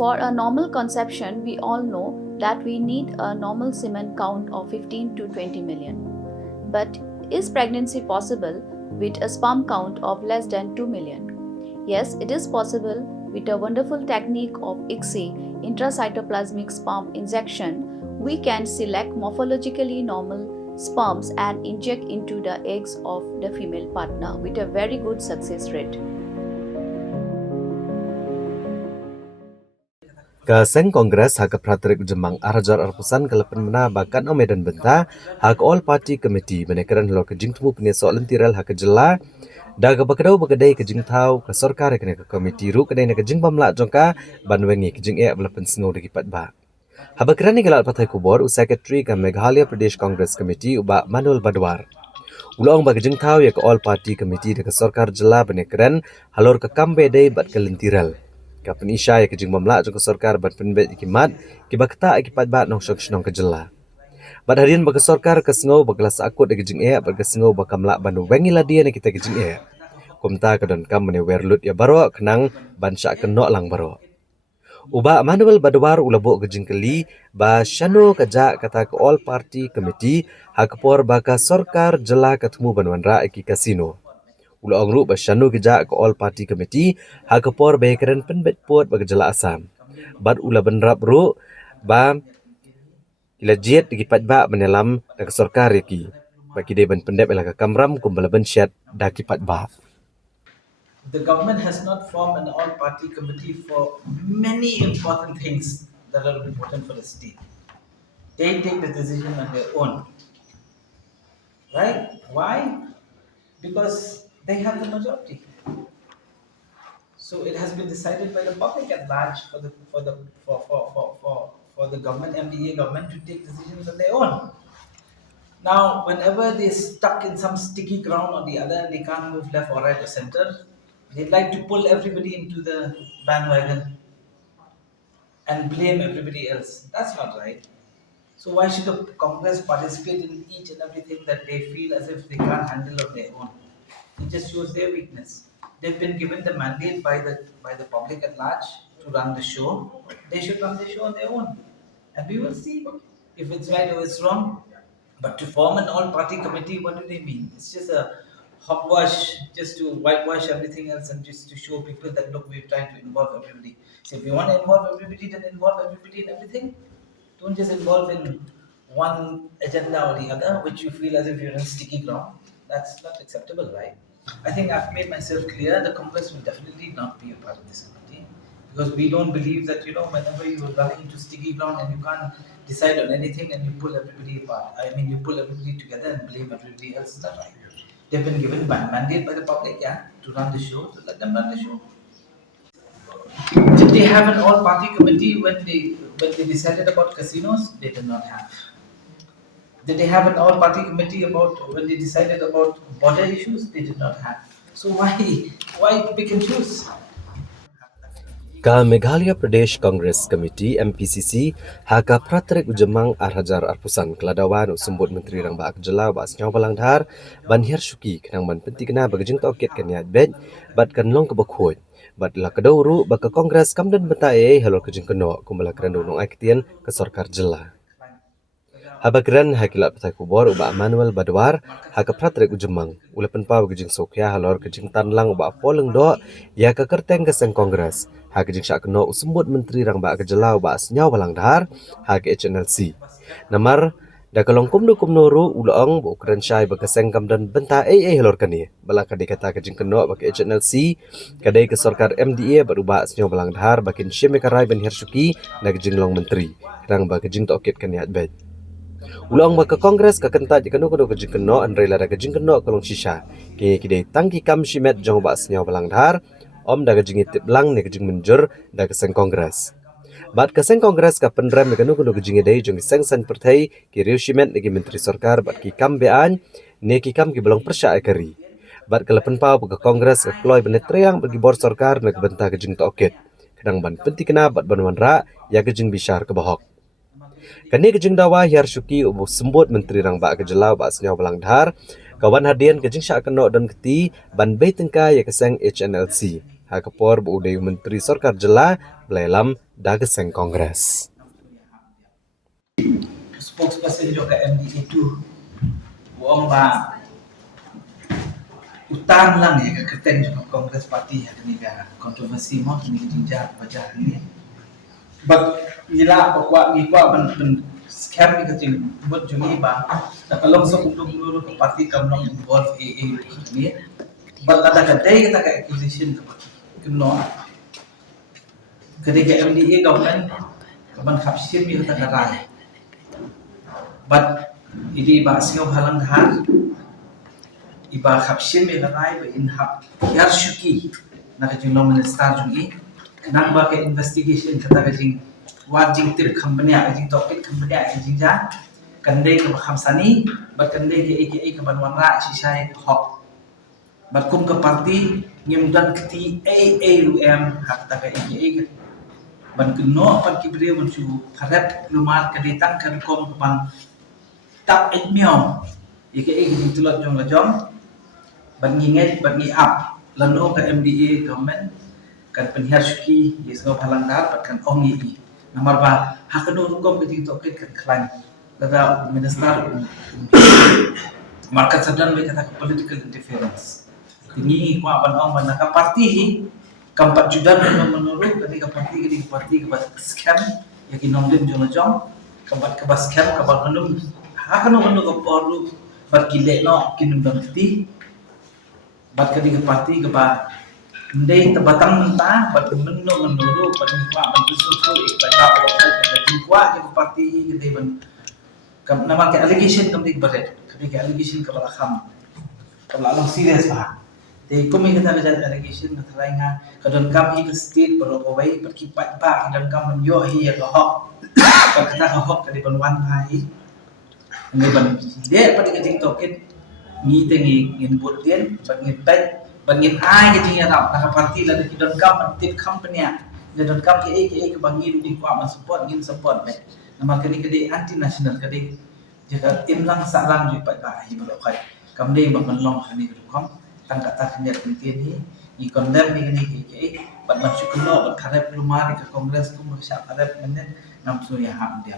For a normal conception, we all know that we need a normal semen count of 15 to 20 million. But is pregnancy possible with a sperm count of less than 2 million? Yes, it is possible with a wonderful technique of ICSI, intracytoplasmic sperm injection. We can select morphologically normal sperms and inject into the eggs of the female partner with a very good success rate. Kaseng Kongres hak Pratrik Jemang Arajar Arpusan kelepen mena bakan o Medan Benta hak All Party Committee menekeran lo kejing temu peneso lentiral hak jela daga bakadau bagadai kejing tau ke sorkar kene ke komiti ru kedai ne kejing pamla jongka banwengi kejing e belapen snow degi patba. Habakran ni galat patai kubor u secretary ke Meghalaya Pradesh Congress Committee uba Manuel Badwar. Ulong ba kejing tau ya ke All Party Committee de ke sorkar jela benekeran halor ke kambe dai bat ke lentiral. Kapan isya ya kejing mamla jong sorkar ban penbet ikimat kibakta ikipat bat nong syok shnong kejela. Bad harian bagi sorkar ke sengau bagelas akut de kejing e bagi sengau bakamla bandu wengi ladia ne kita kejing e. Kumta kadon kam mene werlut ya baro kenang ban syak kenok lang baro. Uba Manuel Badwar ulabok kejing keli ba syano kajak kata ke All Party Committee hakpor baka sorkar jela ketemu banwanra iki kasino. Ulang ru basyanu kejak ke All Party Committee hakapor behekeren penbet puat bagi jela asam. Bad ula benrap ru ba ilajiet dikipat ba menelam dan kesorkar yaki. Bagi dia ben pendep elaka kamram kumbala ben syat dakipat ba. The government has not formed an all-party committee for many important things that are important for the state. They take the decision on their own. Right? Why? Because they have the majority. So it has been decided by the public at large for the government, MDA government, to take decisions on their own. Now, whenever they're stuck in some sticky ground or the other and they can't move left or right or center, they'd like to pull everybody into the bandwagon and blame everybody else. That's not right. So why should the Congress participate in each and everything that they feel as if they can't handle on their own? It just shows their weakness. They've been given the mandate by the public at large to run the show. They should run the show on their own, and we will see if it's right or it's wrong. But to form an all-party committee, what do they mean? It's just a hogwash, just to whitewash everything else and just to show people that look, we're trying to involve everybody. So if you want to involve everybody, then involve everybody in everything. Don't just involve in one agenda or the other, which you feel as if you're in sticky ground. That's not acceptable, right? I think I've made myself clear. The Congress will definitely not be a part of this committee because we don't believe that whenever you're running into sticky ground and you can't decide on anything and you pull everybody apart. I mean, you pull everybody together and blame everybody else. Is that right? They've been given mandate by the public, yeah, to run the show. So let them run the show. Did they have an all-party committee when they decided about casinos? They did not have. Did they have an all-party committee about when they decided about border issues? They did not have. So why pick and choose? Ka Meghalaya Pradesh Congress Committee MPCC haka Pratrik Ujemang Arhajar Arpusan keladawan usembut Menteri Rang Baak Jela ba Senyaw Balangdhar ban Hiar Syuki kenang ban penti kena bagajing toket kaniat bed bat kan long kebakhoi bat la kedawru ba ke Kongres kamdan betae halor kejing keno kumbala kerandung nong aktien ke sorkar Jela. Habakran hakilat petai kubor uba Manuel Badwar haka Pratrik Ujemang ulapan pa bagajing sokya halor kejing tanlang uba poleng do ya ke kerteng keseng Kongres hak kejing syak keno usembut Menteri Rang Baak Jelau ba Senyaw Balangdhar hak HNLC. Namar da kalong kumno ru ulong bu keren syai ba keseng kamdan benta halor kani bala kadai kata kejing keno ba HNLC kadai ke sorkar MDA baruba Senyaw Balangdhar bakin syemekarai ben Hirsuki na kejing long menteri rang ba kejing tokit kaniat bed. Ulang ba ke Kongres ka kentat keno kejing keno andre la kejing keno kalong shisha ke kidai tangki kam shimet jong ba Senyaw Balangdhar om da kejing itip lang ne kejing menjur da keseng Kongres. Bat keseng Kongres ka penrem keno kejing idai jong seng san pertai ki riu shimet negi menteri sorkar bat ki kam bean ne ki kam ki belong persya ekari. Bat kelepen pau ke Kongres ka ploy benet triang bagi bor sorkar ne benta kejing tokit. Kedang ban penti kena bat banwan ra ya kejing bisyar ke bahok. Kani kejing dawa Hiar Syuki ubu sembut Menteri Rang Baak Jelau ba Senyaw Balangdhar kawan hadian kejing syak keno dan keti ban bei tengka ya keseng HNLC hakapor budai menteri sarkar jela belelam dageseng kongres. Spokesperson juga MDA itu uang ba utang lang ya keketen juga Kongres Parti ya ini ga kontroversi mo ini jinja baca ini but gila pokok gikwa ben scam ni kecil buat juni ba kalau so dulu ke parti kamlong involve ini but ada kadai kita ke acquisition ke parti keno ketika MDA government kapan kapsim ya kata karai but ini ba singaw halang har iba kapsim ya karai ba inhap yar syuki nakajulong minister jungi kenang ba ke investigation kata kajing wajing tip company ajing topik company ajing ja kandai ke khamsani bat kandai ke AKA ke banwan ra sisai hok bat kum ke parti ngimdan keti AAUM kata ke AKA ke ban keno pat kibre ban su pharat lumat ke ditang kan kom ban tak etmiao AKA ke ditulot jong la jong ban nginget ban ni up lano ke MDA government kan penhiar syuki yesgo palangdar bat kan ongi nomor ba hakano rukom ke TikTok ke klan kata minister market sedang kata political interference ini ko aban ong manaka parti kampat judan menurut ketika parti ke scam ya kinonglim jong kampat ke scam kabal kanum hakano ko porlu bat kile no kinum damti bat ketika parti ke ba ndai tabatang mentah bat menurut peningkwa bentususu ibadah peningkwa ke parti ke ban kam nama ke allegation kam dik baret ketika allegation ke balakam kalau serius lah te kumi kita ada allegation ke terainga kadon kam hi ke state beroboi perkipat ba kadon kam menyo hi ya hok kata hok ke ban wan hai ini ban dia pada ke TikTok ni tengi input dia bagi baik bangin ai ke jinga rap nak parti la di don kam tip company ya don kam ke AKA ke bangi di kwa ma support ngin support me nama kini kede anti national kede jika tim lang salam ju pat ba hi balo khai kam dei ba long hani ku kom tang kata kenya pentin ni condemn ni kini AKA pat ma syukuno pat kharep lumar ke kongres ku ma sya kharep men nam su ya ham dia